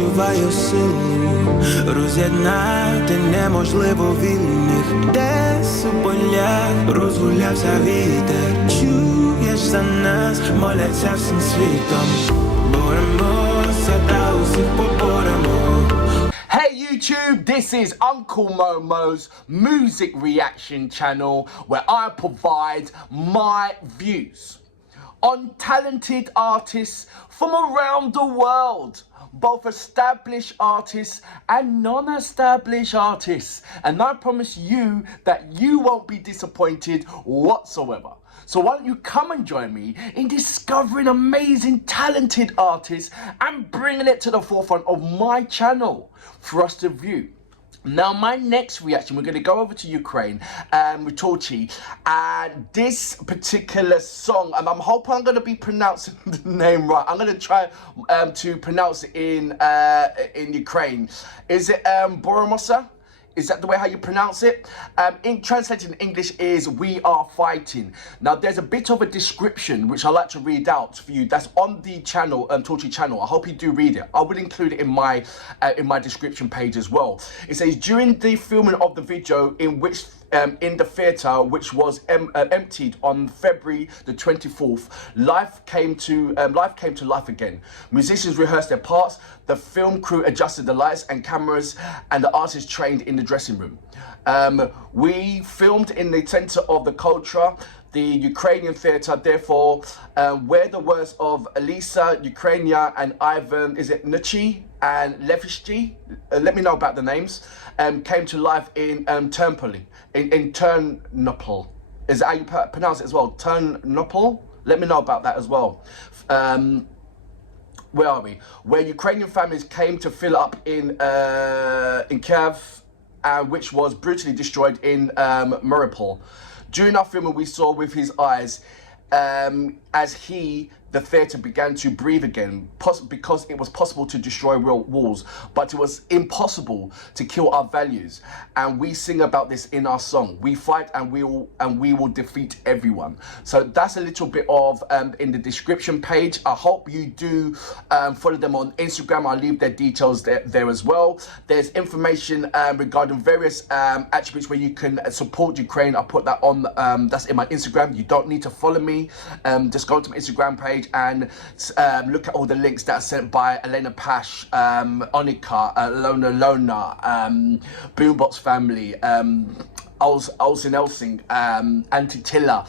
відчуваю силу, роз'єднати неможливо вільних, десь у полях розгулявся вітер. Чуєш за нас, моляться всім світом. Боремося та усіх поборемо. Hey YouTube, this is Uncle Momo's music reaction channel where I provide my views on talented artists from around the world, both established artists and non-established artists, and I promise you that you won't be disappointed whatsoever. So why don't you come and join me in discovering amazing talented artists and bringing it to the forefront of my channel for us to view. Now my next reaction, we're going to go over to Ukraine with TVORCHI, and this particular song, I'm hoping I'm going to be pronouncing the name right. I'm going to try to pronounce it in Ukraine. Is it Boremosa? Is that the way how you pronounce it? In translated in English is We Are Fighting. Now there's a bit of a description which I like to read out for you. That's on the channel, TVORCHI channel. I hope you do read it. I will include it in my description page as well. It says, during the filming of the video in the theatre, which was emptied on February the 24th, life came to life again. Musicians rehearsed their parts, the film crew adjusted the lights and cameras, and the artists trained in the dressing room. We filmed in the center of the culture, the Ukrainian theatre, therefore, where the words of Lesa Ukrainia and Ivan, is it Nuchi and Levishchi, let me know about the names, came to life in Ternopil. In Ternopil. Is that how you pronounce it as well? Ternopil? Let me know about that as well. Where are we? Where Ukrainian families came to fill up in Kiev, which was brutally destroyed in Mariupol. During our filming, we saw with his eyes as the theatre began to breathe again, because it was possible to destroy real walls, but it was impossible to kill our values. And we sing about this in our song. We fight and we will defeat everyone. So that's a little bit of in the description page. I hope you do follow them on Instagram. I'll leave their details there as well. There's information regarding various attributes where you can support Ukraine. I'll put that on, that's in my Instagram. You don't need to follow me. Just go to my Instagram page and look at all the links that are sent by Elena Pash, Onika, Lona, Boombox Family, Olsen Elsing, Antitilla,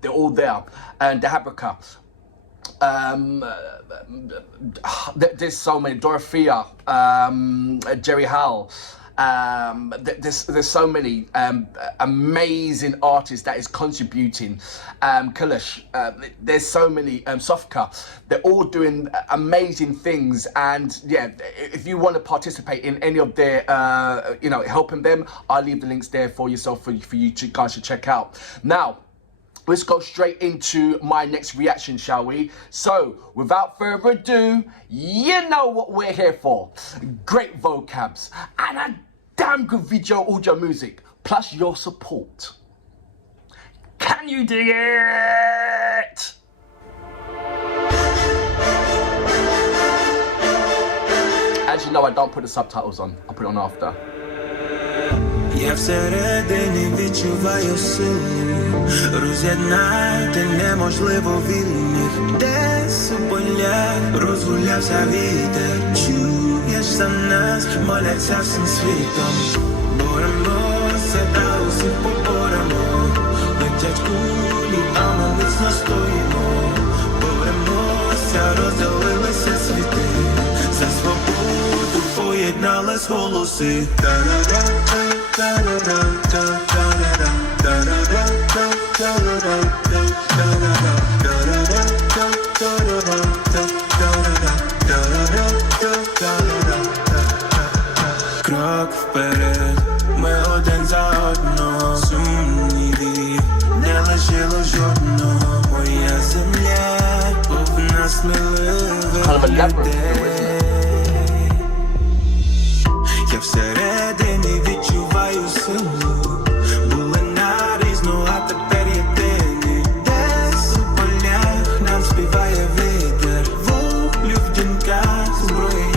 they're all there, and Dehabrika. There's so many, Dorothea, Jerry Howell. There's so many amazing artists that is contributing. Kalish, there's so many, Sofka, they're all doing amazing things, and yeah, if you want to participate in any of their helping them, I'll leave the links there for yourself for you guys to check out. Now let's go straight into my next reaction, shall we? So without further ado, you know what we're here for. Great vocabs and a damn good video audio music, plus your support. Can you dig it? As you know, I don't put the subtitles on, I'll put it on after. Я всередині відчуваю силу, роз'єднати неможливо вільних, десь у полях розгулявся вітер. Чуєш за нас, моляться всім світом. Боремося та усіх поборемо, летять кулі, а ми міцно стоїмо. Боремося, розділилися світи, за свободу поєднались голоси. Крок вперед, ми один за одного, сумнівів не лишило жодного. Моя земля повна сміливих людей. Я всередині відчуваю силу, були нарізно, а тепер єдині. Десь у полях нам співає вітер, волю в дінках, зброї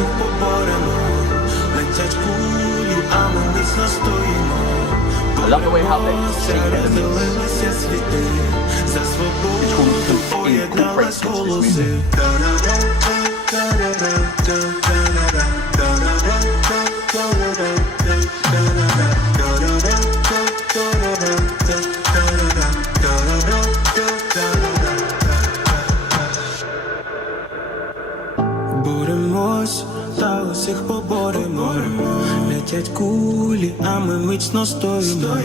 усіх поборемо. Летять кулі, а ми міцно стоїмо. Розділилися світи, за свободу поєднались голоси. Боремось, та усіх поборемо. Летять кулі, а ми міцно стоїмо.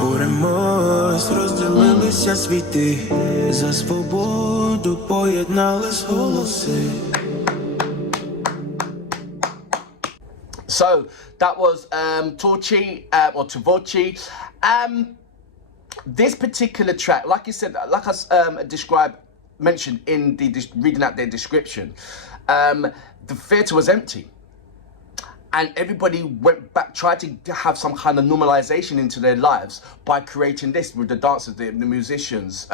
Боремось, розділилися світи, за свободу поєднались голоси. So that was TVORCHI or TVORCHI. This particular track, like you said, like I mentioned in the reading out their description, the theatre was empty, and everybody went back, tried to have some kind of normalization into their lives by creating this with the dancers, the musicians,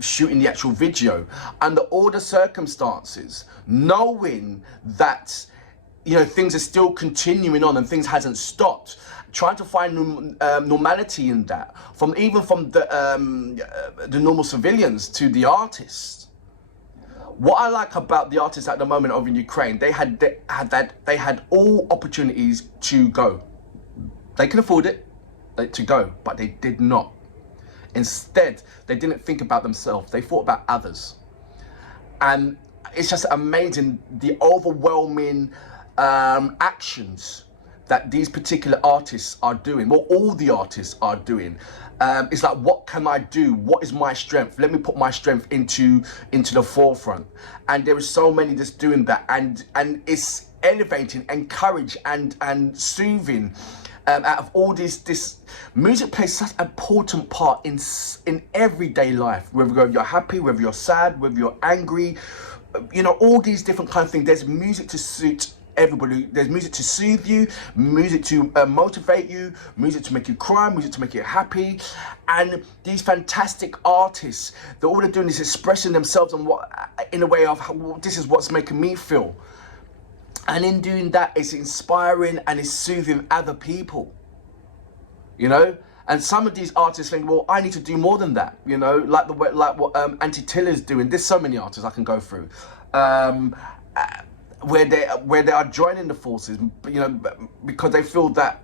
shooting the actual video under all the circumstances, knowing that things are still continuing on and things hasn't stopped, trying to find normality in that, even from the normal civilians to the artists. What I like about the artists at the moment over in Ukraine, they had all opportunities to go. They can afford it to go, but they did not. Instead, they didn't think about themselves. They thought about others. And it's just amazing the overwhelming actions that these particular artists are doing, well, all the artists are doing. It's like, what can I do? What is my strength? Let me put my strength into the forefront. And there are so many just doing that, and it's elevating, encouraging, and soothing. Out of all this music plays such an important part in everyday life. Whether you're happy, whether you're sad, whether you're angry, all these different kind of things. There's music to suit everybody. There's music to soothe you, music to motivate you, music to make you cry, music to make you happy. And these fantastic artists, all they're doing is expressing themselves in a way of this is what's making me feel. And in doing that, it's inspiring and it's soothing other people. And some of these artists think, well, I need to do more than that. Like what Auntie Tiller's doing. There's so many artists I can go through. Where they are joining the forces, because they feel that,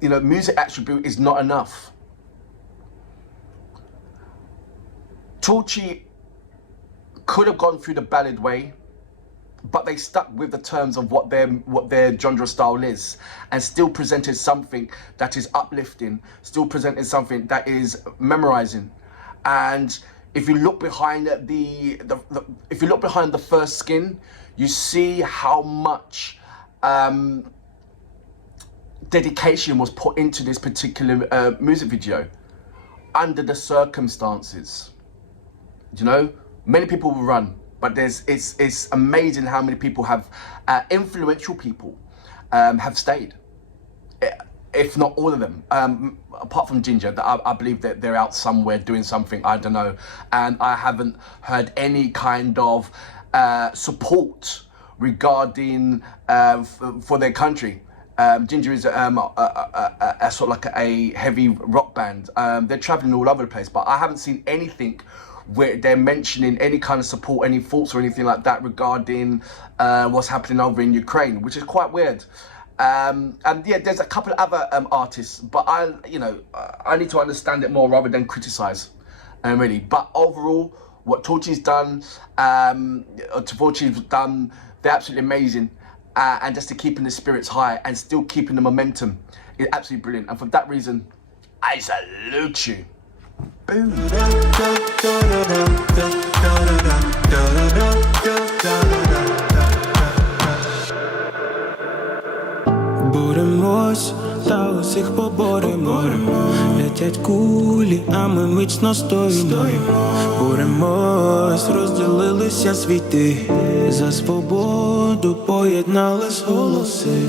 music attribute is not enough. TVORCHI could have gone through the ballad way, but they stuck with the terms of what their genre style is, and still presented something that is uplifting, still presented something that is memorizing. And if you look behind the first skin, you see how much dedication was put into this particular music video under the circumstances. Many people will run, but it's amazing how many people have, influential people, have stayed. If not all of them, apart from Ginger, I believe that they're out somewhere doing something, I don't know. And I haven't heard any kind of support regarding for their country. Ginger is a sort of like a heavy rock band. They're traveling all over the place, but I haven't seen anything where they're mentioning any kind of support, any thoughts or anything like that regarding what's happening over in Ukraine, which is quite weird. And yeah, there's a couple of other artists, but I need to understand it more rather than criticize, really. But overall, what TVORCHI's done, TVORCHI's done, they're absolutely amazing. And just to keeping the spirits high and still keeping the momentum is absolutely brilliant. And for that reason, I salute you. Boom. Боремось, та усіх поборемо. Летять кулі, а ми міцно стоїмо. Боремось, розділилися світи, за свободу поєднались голоси.